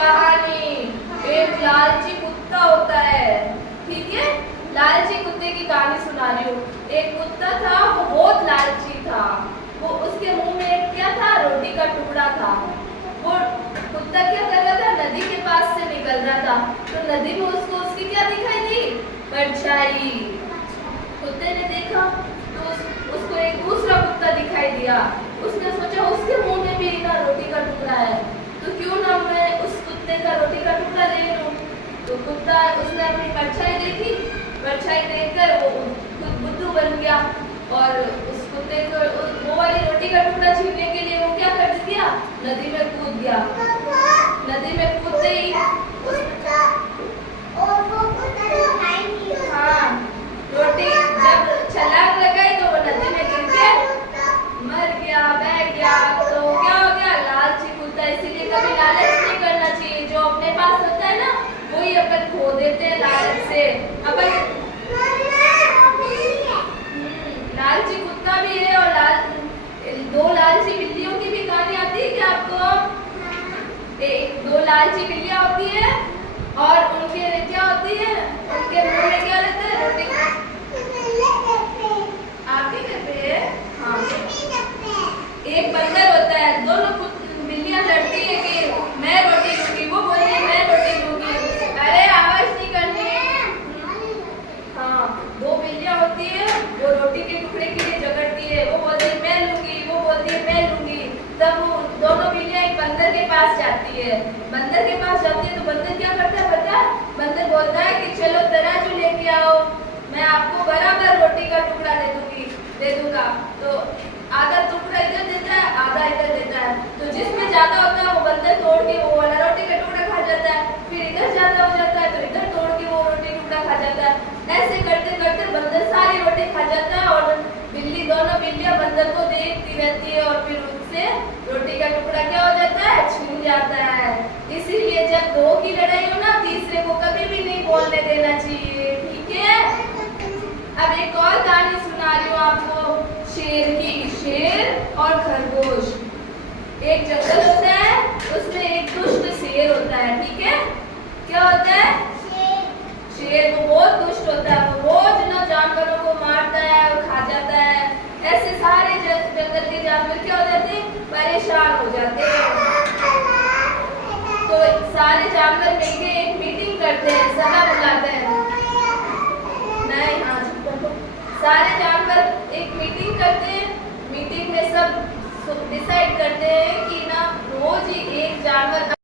कहानी। एक लालची कुत्ता होता है, ठीक है। लालची कुत्ते की कहानी सुना रही हूँ। एक कुत्ता था, वो बहुत लालची था। वो उसके मुंह में क्या था, रोटी का टुकड़ा था। वो कुत्ता क्या कर रहा था, नदी के पास से निकल रहा था, तो नदी में उसको उसकी क्या दिखाई दी, परछाई। कुत्ते ने देखा तो उसको एक दूसरा कुत्ता दिखाई दिया। उसने सोचा उसके मुंह में भी ना रोटी का टुकड़ा है, तो क्यों ना मैं उस कुत्ते का रोटी का टुकड़ा ले लूं। तो कुत्ता, उसने अपनी परछाई देखी, परछाई देखकर वो खुद बुद्धू बन गया और उस कुत्ते को वो वाली रोटी का टुकड़ा छीनने के लिए वो क्या कर दिया, नदी में कूद गया। नदी में कूदते ही हाँ, रोटी जब छलांग लगाई तो वो नदी में गिर के मर गया, बह गया। तो क्या हो गया, लालची कुत्ता। इसीलिए कभी लालच नहीं करना चाहिए। जो अपने पास होता है ना, वही अपन खो देते हैं लालच से। अपन लालची कुत्ता भी है और दो लालची बिल्लियों की भी कहानी आती है क्या आपको? दो लालची बिल्लियां होती है और उनके क्या होती है, उनके मुंह में क्या रहता है, रोटी। आपके घर पे है? हाँ। एक बंदर होता है, दोनों बिल्लियां लड़ती है कि मैं रोटी लूंगी, वो बोलती है मैं रोटी लूंगी। अरे आवाज नहीं करनी। हाँ, दो बिल्लियां होती है, वो रोटी के टुकड़े के लिए झगड़ती है। वो बोलती है मैं लूंगी, वो बोलती है मैं लूंगी। तब वो दोनों बिल्लियां एक बंदर के पास जाती है। बंदर के पास जाती है तो बंदर क्या करता है पता है? बंदर बोलता है कि चलो तराजू लेके आओ, मैं आपको बराबर रोटी का टुकड़ा दे दूंगा। तो आधा टुकड़ा इधर देता है, आधा इधर देता है। तो जिसमें ज्यादा होता है वो बंदर तोड़ के वो वाला रोटी का टुकड़ा खा जाता है। फिर इधर ज्यादा हो जाता है तो इधर तोड़ के वो रोटी टुकड़ा खा जाता है। ऐसे करते करते बंदर सारी रोटी खा जाता है और दोनों बिल्लियां बंदर को देखती रहती है और फिर उससे रोटी का टुकड़ा क्या हो जाता है, छीन जाता है। इसीलिए जब दो की लड़ाई हो ना, तीसरे को कभी भी नहीं बोलने देना चाहिए, ठीक है। अब एक और कहानी सुना रही हूँ आपको, शेर की। शेर और खरगोश। एक जंगल होता है, उसमें एक दुष्ट शेर होता है, ठीक है। क्या होता है? शेर। वो बहुत दुष्ट होता है, वो रोज ना जानवरों को मारता है और खा जाता है। ऐसे सारे जंगल के जानवर क्या हो जाते हैं, परेशान हो जाते हैं। तो सारे जानवर मिलके एक मीटिंग करते हैं, सभा बुलाते हैं। नहीं, हाँ, सारे जानवर एक मीटिंग करते हैं। मीटिंग में सब डिसाइड करते हैं कि ना रोज ही एक जानवर